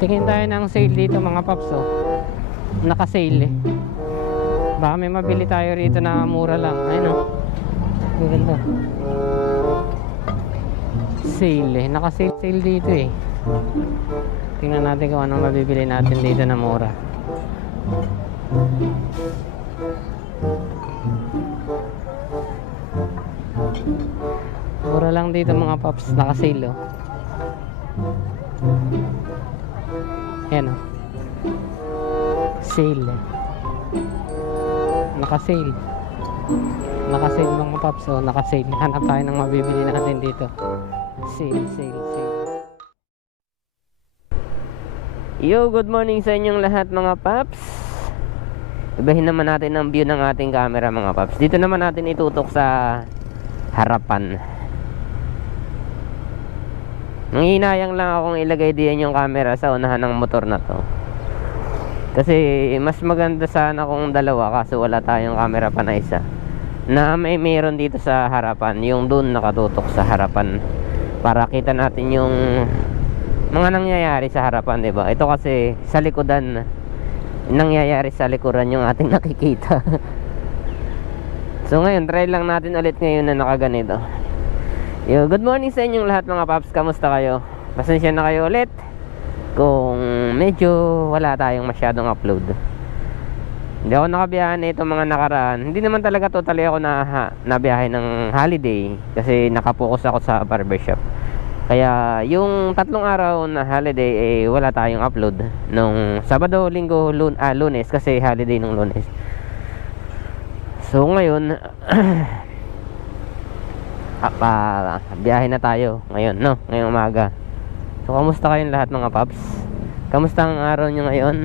Tingin tayo ng sale dito mga paps oh. Naka-sale eh. Baka may mabili tayo rito na mura lang. Ayun oh. Ganda. Sale eh. Naka-sale sale dito eh. Tingnan natin kung anong mabibili natin dito na mura. Mura lang dito mga paps. Naka-sale oh. Yan oh. Sale. eh. Naka-sale. Naka-sale mga paps. Oh, naka-sale. Hanap tayo ng mabibili natin dito. Sale, sale, sale. Yo, good morning sa inyong lahat mga paps. Ibahin naman natin ang view ng ating camera mga paps. Dito naman natin itutok sa harapan. Nangihinayang lang akong ilagay diyan yung camera sa unahan ng motor na to. Kasi mas maganda sana kung dalawa kaso wala tayong camera pa na isa. Na may meron dito sa harapan, yung doon nakatutok sa harapan para kita natin yung mga nangyayari sa harapan, 'di ba? Ito kasi sa likodan nangyayari sa likuran yung ating nakikita. so ngayon, try lang natin ulit ngayon na nakaganito. Yo, good morning sa inyong lahat mga paps. Kamusta kayo? Pasensya na kayo ulit kung medyo wala tayong masyadong upload. Hindi ako nakabiyahe na itong mga nakaraan. Hindi naman talaga totally ako na nabiyahe ng holiday kasi nakapokus ako sa barbershop. Kaya yung tatlong araw na holiday eh wala tayong upload nung Sabado, Linggo, lun ah, Lunes kasi holiday nung Lunes. So ngayon ah, biyahe na tayo ngayon, no? Ngayong umaga. So, kamusta kayong lahat mga paps? Kamusta ang araw nyo ngayon?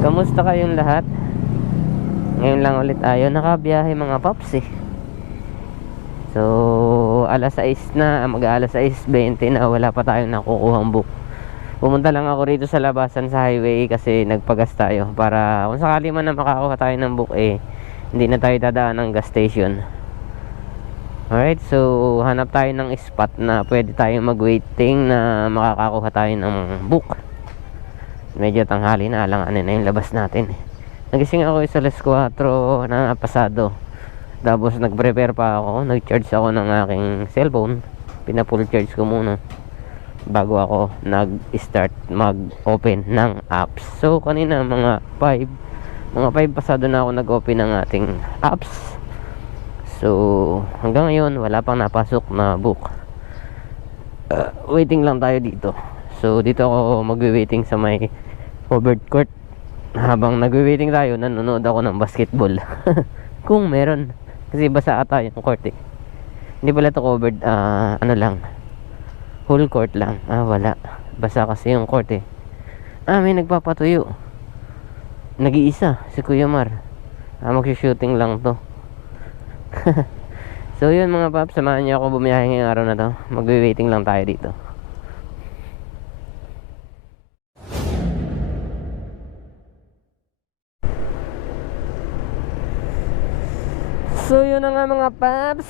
Kamusta kayong lahat? Ngayon lang ulit tayo nakabiyahe mga paps eh. So, alas 6 na, mag alas 6.20 na wala pa tayong nakukuhang book. Pumunta lang ako rito sa labasan sa highway kasi nagpagas tayo para kung sakali man na makakuha tayo ng book eh, hindi na tayo dadaan ng gas station. Alright, so hanap tayo ng spot na pwede tayong mag-waiting na makakakuha tayo ng book. Medyo tanghali na, alanganin na yung labas natin. Nagising ako sa alas 4 na pasado. Tapos nag-prepare pa ako, nag-charge ako ng aking cellphone. Pina-full charge ko muna bago ako nag-start mag-open ng apps. So kanina mga 5 mga 5 pasado na ako nag-open ng ating apps. So, hanggang ngayon, wala pang napasok na book. Uh, waiting lang tayo dito. So, dito ako magwi-waiting sa may covered court. Habang nagwi-waiting tayo, nanonood ako ng basketball. Kung meron. Kasi basa ata yung court eh. Hindi pala to covered, ah, ano lang. Whole court lang. Ah, wala. Basa kasi yung court eh. Ah, may nagpapatuyo. Nag-iisa, si Kuya Mar. Ah, mag-shooting lang to. so yun mga paps, samahan niyo ako bumiyahe ngayong araw na to. Magwi-waiting lang tayo dito. So yun na nga mga paps.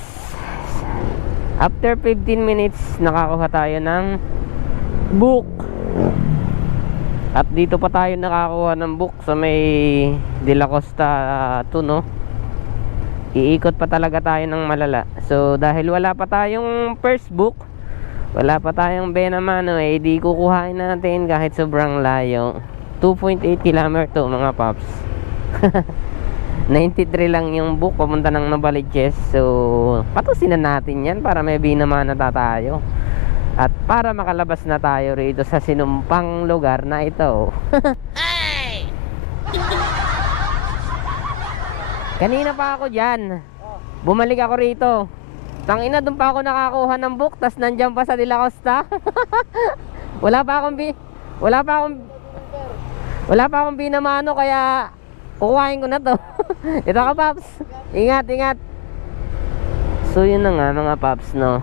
After 15 minutes, nakakuha tayo ng book. At dito pa tayo nakakuha ng book sa may De La Costa 2, no? Iikot pa talaga tayo ng malala. So dahil wala pa tayong first book wala pa tayong Benamano eh di kukuhain natin kahit sobrang layo. 2.8 km to mga paps. 93 lang yung book papunta ng Novaliches so patusin na natin yan para may Benamano ta tayo. At para makalabas na tayo rito sa sinumpang lugar na ito Kanina pa ako dyan. Bumalik ako rito. Tangina, doon pa ako nakakuha ng book, tas nandyan pa sa De La Costa. wala pa akong bi... Wala pa akong... Wala pa akong binamano, kaya... Kukuhain ko na to. Ito ka, Paps. Ingat, ingat. So, yun na nga, mga Paps, no.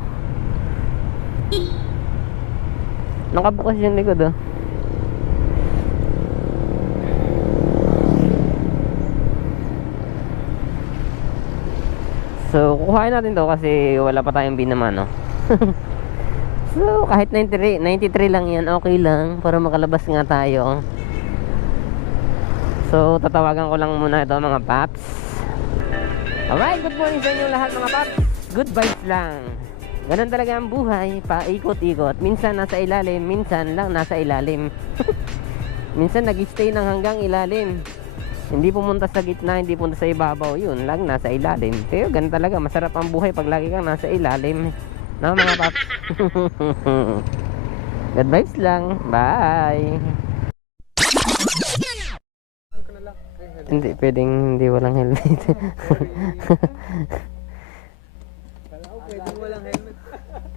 Nakabukas yung likod, oh. So, kukuhain natin to kasi wala pa tayong binaman, no? So, kahit 93, 93 lang yan, okay lang. Para makalabas nga tayo. So, tatawagan ko lang muna ito mga paps. Alright, good morning sa inyo lahat mga paps. Good vibes lang. Ganun talaga ang buhay, paikot-ikot. Minsan nasa ilalim, minsan lang nasa ilalim. minsan nag-stay ng hanggang ilalim. Hindi pumunta sa gitna, hindi pumunta sa ibabaw. Yun lang, nasa ilalim. Pero ganun talaga, masarap ang buhay pag lagi kang nasa ilalim. No, mga paps? Good vibes lang. Bye! Hindi, pwedeng hindi walang helmet. Kala ko pwede walang helmet.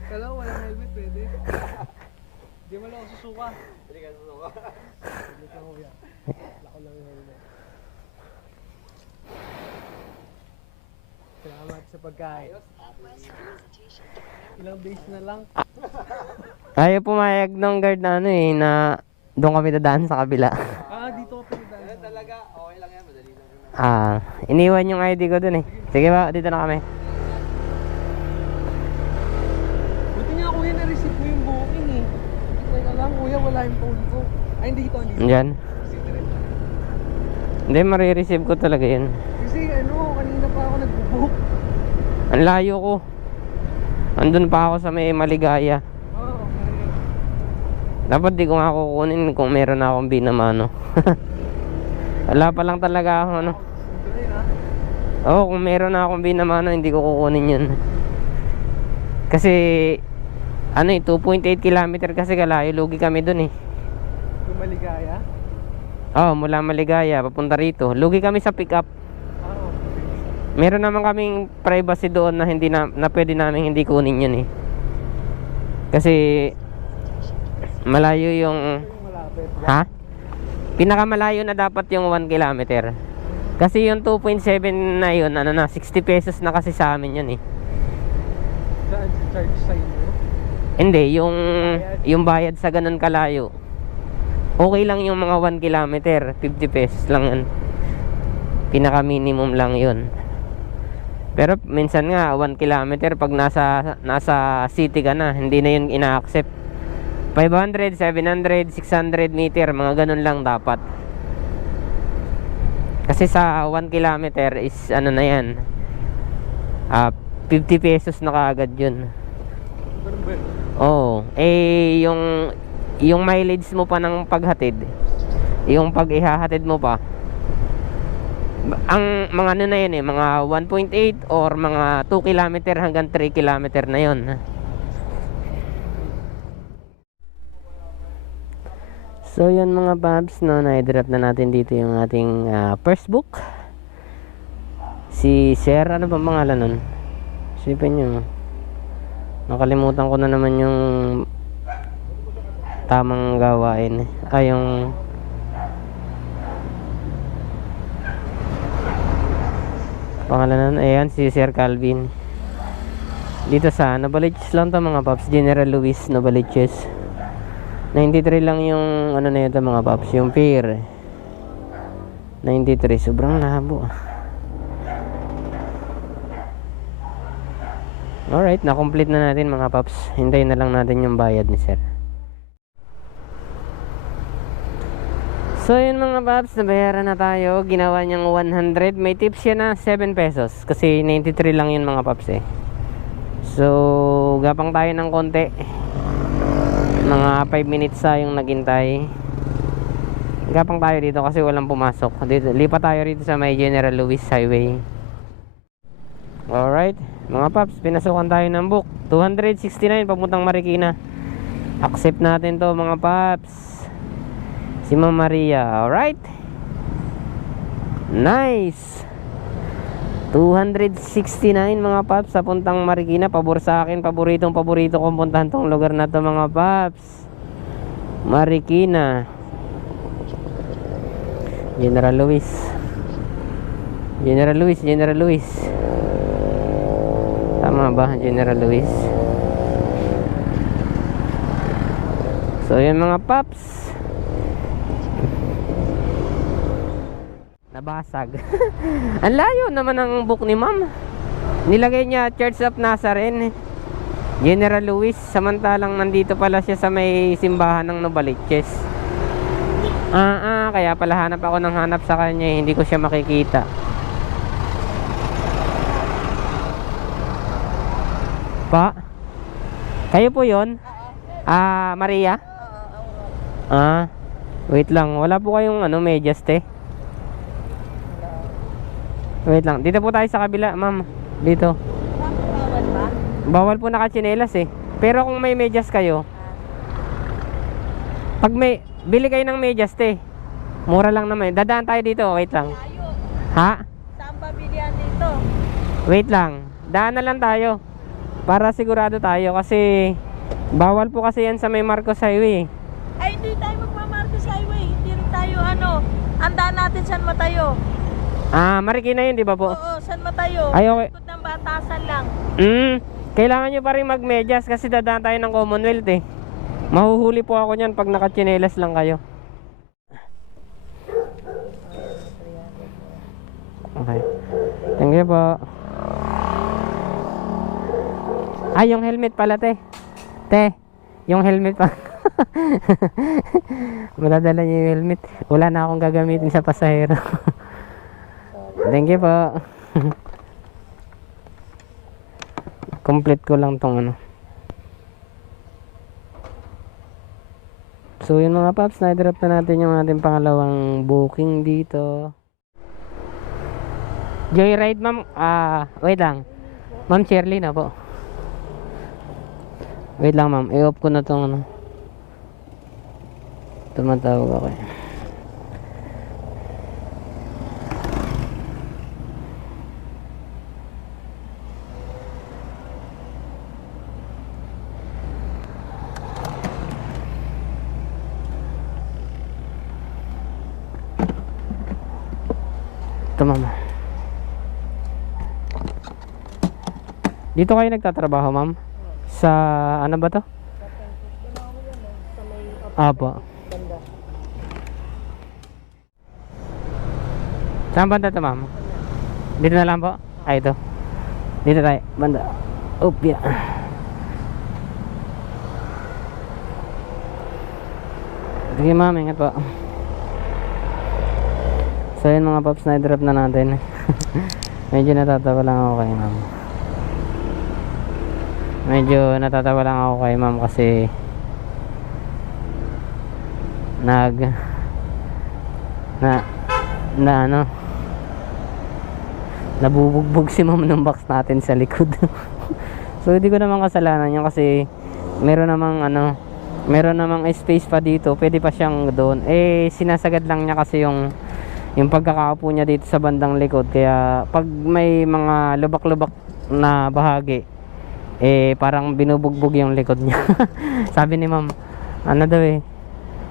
Kala ko walang helmet pwede. Di mo lang ako susuka. Hindi ka susuka. Hindi ka kuya. Lako lang yung helmet. Salamat sa pagkain. Ilang days na lang. Ayaw pumayag ng guard na ano eh, na doon kami dadaan sa kabila. Ah, dito ka pinadaan. talaga. Okay lang yan. Madali lang. Ah, iniwan yung ID ko dun eh. Sige ba, dito na kami. Buti nga kuya na-receive mo yung booking eh. Teka lang kuya, wala yung phone ko. Ay, hindi ito. Hindi. Diyan. Kasi diretso. Hindi, marireceive ko talaga yun. Kasi ano, kanina pa ako nagbo-book. Ang layo ko. Andun pa ako sa may maligaya. Oo, okay. Dapat di ko nga kukunin kung meron na akong binamano. Wala pa lang talaga ako ano. Oo, kung meron na akong binamano, hindi ko kukunin yun. Kasi, ano eh, 2.8 kilometer kasi kalayo, lugi kami dun eh. Yung maligaya. Oo, mula Maligaya, papunta rito. Lugi kami sa pick up. Oo. Meron naman kaming privacy doon na hindi na, na pwede namin hindi kunin yun eh. Kasi, malayo yung, ha? Pinakamalayo na dapat yung 1 kilometer. Kasi yung 2.7 na yun, ano na, 60 pesos na kasi sa amin yun eh. Saan charge sa inyo? Hindi, yung yung bayad sa ganun kalayo. Okay lang yung mga 1 kilometer, 50 pesos lang yun. Pinaka minimum lang yun. Pero minsan nga 1 kilometer pag nasa nasa city ka na, hindi na yun ina-accept. 500, 700, 600 meter, mga ganun lang dapat. Kasi sa 1 kilometer is ano na yan. Ah, 50 pesos na kaagad yun. Oo. Eh, yung yung mileage mo pa ng paghatid, yung pag ihahatid mo pa, ang mga ano na yun eh, mga 1.8 or mga 2 kilometer hanggang 3 kilometer na yun. So yun mga babs, no, na-drop na natin dito yung ating ah, first book. Si Sir, ano ba pangalan nun? Sipin nyo. Nakalimutan ko na naman yung tamang gawain. Ay, yung pangalan nun, ayan, si Sir Calvin. Dito sa Novaliches lang to mga paps, General Luis Novaliches. 93 lang yung ano na ito mga paps, yung pier. 93, sobrang labo. Alright, na-complete na natin mga paps. Hintayin na lang natin yung bayad ni sir. So yun mga paps, nabayaran na tayo. Ginawa niyang 100. May tips siya na 7 pesos. Kasi 93 lang yun mga paps eh. So, gapang tayo ng konti. Mga 5 minutes sa yung naghintay. Gapang tayo dito kasi walang pumasok. Dito, lipat tayo rito sa may General Luis Highway. Alright, mga paps, pinasukan tayo ng book. 269 papuntang Marikina. Accept natin to mga paps. Si Ma'am Maria, alright? Nice! 269 mga paps sa puntang Marikina. Pabor sa akin, paboritong paborito kong puntahan tong lugar na to mga paps. Marikina. General Luis. General Luis, General Luis. Tama ba, General Luis? So, yun mga paps. Nabasag. Ang layo naman ng book ni ma'am. Nilagay niya Church of Nazarene. General Luis, samantalang nandito pala siya sa may simbahan ng Novaliches. Ah, ah, kaya pala hanap ako ng hanap sa kanya, eh, hindi ko siya makikita. Pa? Kayo po yon? Ah, Maria? Ah, wait lang. Wala po kayong ano, medyas, te? Wait lang. Dito po tayo sa kabila, ma'am. Dito. Bawal ba? Bawal po nakachinelas eh. Pero kung may medyas kayo, pag may, bili kayo ng medyas, te. Mura lang naman. Dadaan tayo dito. Wait lang. Ha? Saan ba bilihan dito? Wait lang. Daan na lang tayo. Para sigurado tayo kasi bawal po kasi yan sa may Marcos Highway. Ay, hindi tayo magmamarcos highway. Hindi rin tayo ano. Andaan natin San Mateo. Ah, Marikina yun, di ba po? Oo, San Mateo. Ay, okay. Likod ng batasan lang. Mm, kailangan nyo pa rin magmedyas kasi dadaan tayo ng Commonwealth eh. Mahuhuli po ako niyan pag nakachinelas lang kayo. Okay. Thank you po. Ah, yung helmet pala, te. Te, yung helmet pa. Madadala niyo yung helmet. Wala na akong gagamitin sa pasahero. Thank you po. Complete ko lang tong ano. So yun mga paps, na-drop na natin yung ating pangalawang booking dito. Joyride ma'am, ah, wait lang. Ma'am Shirley na po. Wait lang ma'am, i-off ko na tong ano. Tumatawag ako eh. Ito ma'am. Dito kayo nagtatrabaho ma'am? Sa ano ba to? Apo. Saan banda to ma'am? Dito na lang po? Ay ito. Dito tayo. Banda. Upya. Sige ma'am, ingat po. So yun mga paps, na-drop na natin. Medyo natatawa lang ako kay ma'am. Medyo natatawa lang ako kay ma'am kasi nag na na ano nabubugbog si ma'am ng box natin sa likod. So hindi ko naman kasalanan yun kasi meron namang ano meron namang space pa dito. Pwede pa siyang doon. Eh sinasagad lang niya kasi yung yung pagkakaupo niya dito sa bandang likod. Kaya pag may mga lubak-lubak na bahagi eh parang binubugbog yung likod niya. Sabi ni ma'am ano daw eh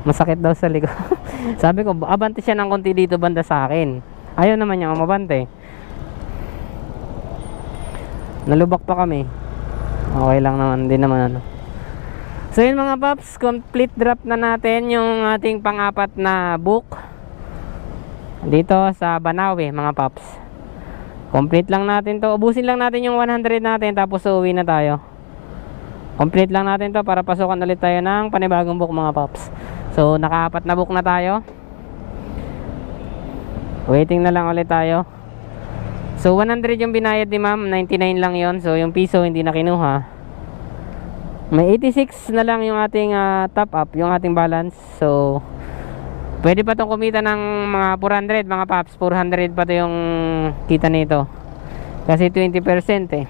masakit daw sa likod. Sabi ko abante siya ng konti dito banda sa akin. Ayaw naman niya umabante. Nalubak pa kami. Okay lang naman hindi naman ano. So yun mga paps complete drop na natin yung ating pangapat na book. Dito sa Banawe mga paps complete lang natin to. Ubusin lang natin yung 100 natin tapos uuwi na tayo. Complete lang natin to para pasukan ulit tayo ng panibagong book mga paps. So nakaapat na book na tayo. Waiting na lang ulit tayo. So 100 yung binayad ni ma'am. 99 lang yon so yung piso hindi na kinuha. May 86 na lang yung ating ah, top up yung ating balance. So Pwede pa itong kumita ng mga 400 mga paps. 400 pa to yung kita nito. Kasi 20% eh.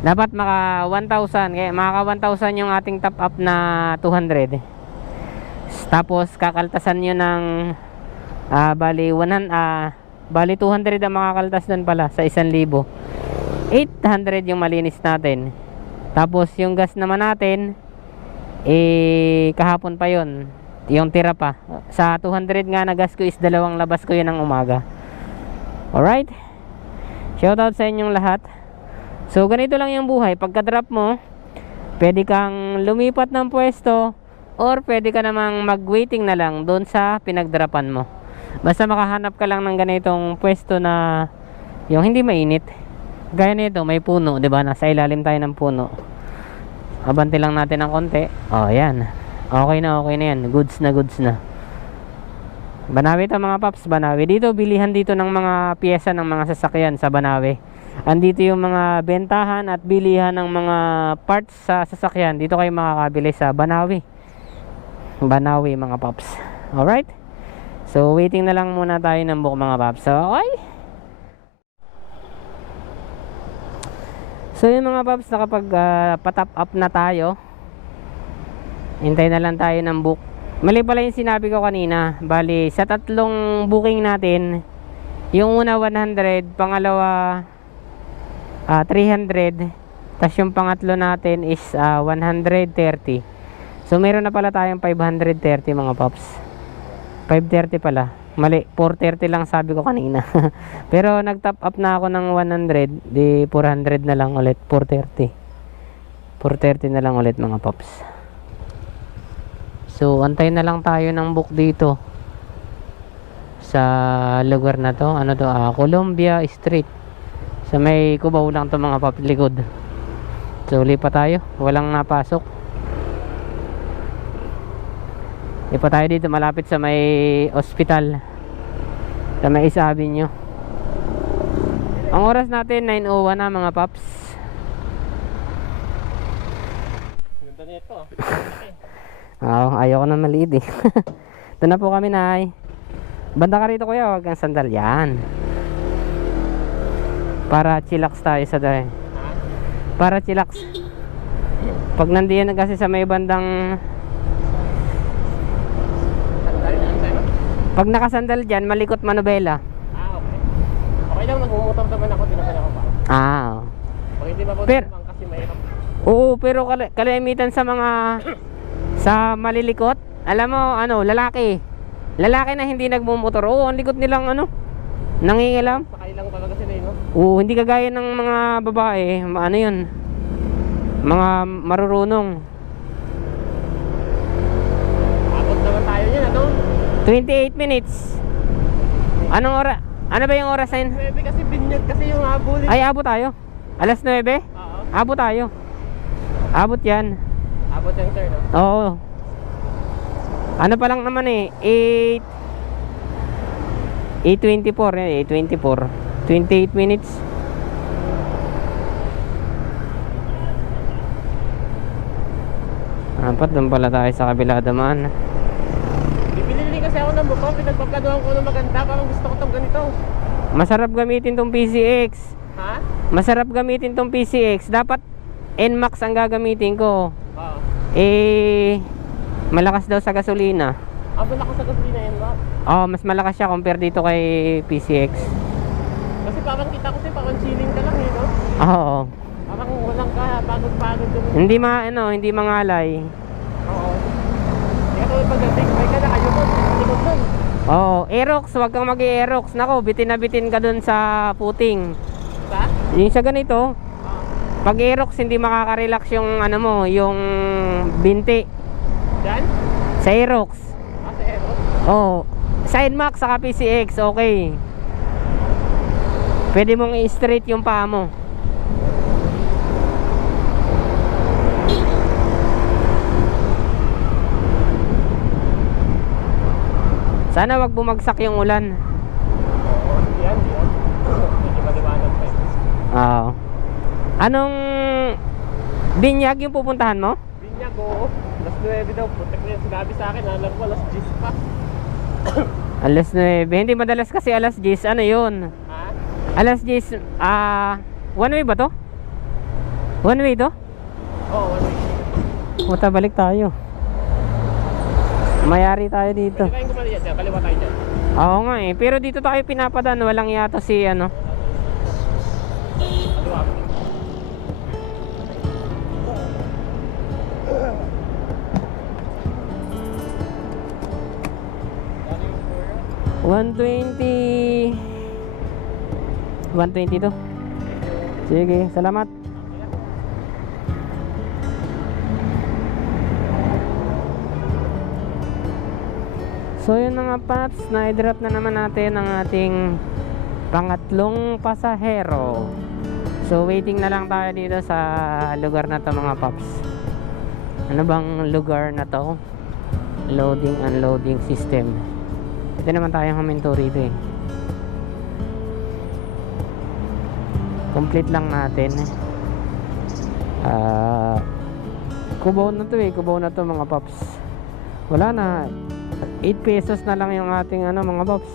Dapat maka 1,000 kaya maka 1,000 yung ating top up na 200 tapos kakaltasan nyo ng ah, bali 100 ah, bali 200 ang makakaltas doon pala sa 1,000 800 yung malinis natin. Tapos yung gas naman natin eh kahapon pa yon yung tira pa sa 200 nga na ko is dalawang labas ko yun ng umaga alright shoutout sa inyong lahat so ganito lang yung buhay pagka drop mo pwede kang lumipat ng pwesto or pwede ka namang mag waiting na lang doon sa pinagdrapan mo basta makahanap ka lang ng ganitong pwesto na yung hindi mainit gaya nito, may puno, 'di ba? Nasa ilalim tayo ng puno. Abante lang natin ng konti. Oh, yan. Okay na, okay na yan. Goods na, goods na. Banawi to mga paps, Banawi. Dito, bilihan dito ng mga pyesa ng mga sasakyan sa Banawi. Andito yung mga bentahan at bilihan ng mga parts sa sasakyan. Dito kayo makakabili sa Banawi. Banawi mga paps. Alright? So, waiting na lang muna tayo ng book mga paps. So, okay? So, yung mga paps, nakapag ah, patop up na tayo. Hintay na lang tayo ng book. Mali pala yung sinabi ko kanina. Bali, sa tatlong booking natin, yung una 100, pangalawa ah, 300, tapos yung pangatlo natin is ah, 130. So, meron na pala tayong 530 mga paps. 530 pala. Mali, 430 lang sabi ko kanina. Pero nag-top up na ako ng 100, di 400 na lang ulit, 430. 430 na lang ulit mga paps. So, antay na lang tayo ng book dito. Sa lugar na to, ano to, ah, Columbia Street. Sa may kubaw lang to mga paps likod. So, lipat tayo. Walang napasok. Lipat tayo dito malapit sa may ospital. Sa may isabi nyo. Ang oras natin 9.01 na mga paps. Ganda nito. Oo, ayaw ko na maliit eh. Ito na po kami, Nay. Banda ka rito, kuya. Huwag kang sandal. Yan. Para chillax tayo sa day. Para chillax. Pag nandiyan na kasi sa may bandang... Pag nakasandal dyan, malikot manubela. Ah, okay. Okay lang, nagmumotor naman ako, di naman ako pa. Ah. Pag hindi ba Per- naman kasi mahirap. Oo, pero kal- kalimitan sa mga... Sa malilikot. Alam mo, ano, lalaki. Lalaki na hindi nagmumotor. Oo, ang likot nilang ano. Nangingilam. Sakay lang talaga sila eh, no? Oo, hindi kagaya ng mga babae, ano yun, mga marurunong. Abot naman tayo niyan, ano? 28 minutes. Anong oras? Ano ba yung oras na yun? 9 kasi binyag kasi yung habulin. Ay, abot tayo. Alas 9? Oo. Abot tayo. Abot yan. Abot yung sir, no? Oo. Ano pa lang naman eh, 8... 8.24 eh, 8.24. 28 minutes. Apat, doon pala tayo sa kabila daman. Bibili din kasi ako ng motor, pinagpaplanuhan ko ng maganda, parang gusto ko tong ganito. Masarap gamitin tong PCX. Ha? Masarap gamitin tong PCX. Dapat NMAX ang gagamitin ko. Eh, malakas daw sa gasolina. Ah, malakas sa gasolina yan, ma. Oh, mas malakas siya compare dito kay PCX. Kasi parang kita ko siya, parang chilling ka lang eh, no? Oo. Parang walang ka, pagod-pagod. Hindi ma ano, hindi mangalay. Oo. Tulad pagdating, may ka na kayo mo, likod nun. Oo, Aerox, wag kang mag-Aerox. Nako, bitin na bitin ka dun sa puting. Sa? Yung sa ganito. Pag Aerox hindi makaka-relax yung ano mo, yung binti Diyan? sa Aerox. Ah, sa Aero? Oh, sa NMAX saka PCX, okay. Pwede mong i-straight yung paa mo. Sana wag bumagsak yung ulan. Oo. Yan, yan. Medyo maliwanag pa. Oo. Anong binyag yung pupuntahan mo? Binyag, oo. Alas 9 daw, putek na yan. Sinabi sa akin, alam ko, alas 10 pa. Alas 9. Hindi madalas kasi alas 10. Ano yun? Ha? Alas 10. Ah, one way ba to? One way to? Oo, ano Puta, balik tayo. Mayari tayo dito. Pwede tayong gumali yan, dyan. Kaliwa tayo dyan. Oo nga eh. Pero dito tayo pinapadaan. Walang yata si ano. 120 120 to. Sige, salamat. So yun na nga paps, na-drop na naman natin ang ating pangatlong pasahero. So waiting na lang tayo dito sa lugar na to mga paps. Ano bang lugar na to? Loading unloading system. Ito naman tayong huminto rito eh. Complete lang natin. Ah, kubaw na to eh, kubaw na to mga paps. Wala na. 8 pesos na lang yung ating ano mga paps.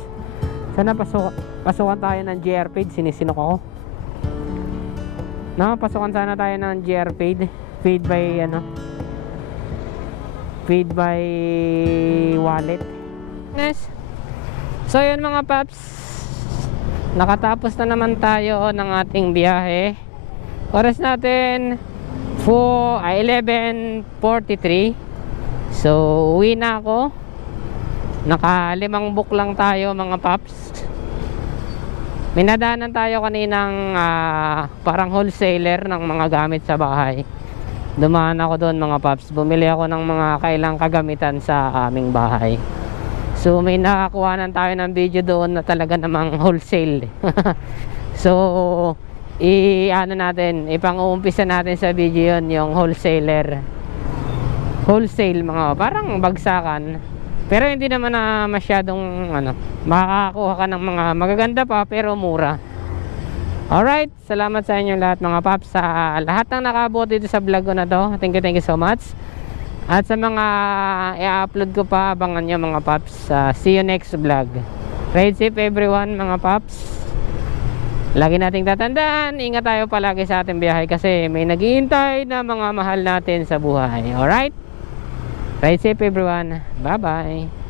Sana pasok pasukan tayo ng GR paid, sinisinok ako. No, pasukan sana tayo ng GR paid. Paid by ano? Paid by wallet. Yes. So yun mga paps. Nakatapos na naman tayo ng ating biyahe. Oras natin 4 ay 11:43. So uwi na ako. Naka limang book lang tayo mga paps. Minadanan tayo kaninang ah, parang wholesaler ng mga gamit sa bahay. Dumaan ako doon mga paps. Bumili ako ng mga kailang kagamitan sa aming bahay. So may nakakuhanan tayo ng video doon na talaga namang wholesale. so i ano natin, ipang-uumpisa natin sa video yon yung wholesaler. Wholesale mga parang bagsakan. Pero hindi naman na masyadong ano, makakakuha ka ng mga magaganda pa pero mura. Alright, salamat sa inyo lahat mga paps sa lahat ng nakaabot dito sa vlog ko na to. Thank you, thank you so much. At sa mga i-upload ko pa, abangan nyo mga paps. Uh, see you next vlog. Ride safe everyone mga paps. Lagi nating tatandaan, ingat tayo palagi sa ating biyahe kasi may naghihintay na mga mahal natin sa buhay. Alright? Ride safe everyone. Bye-bye.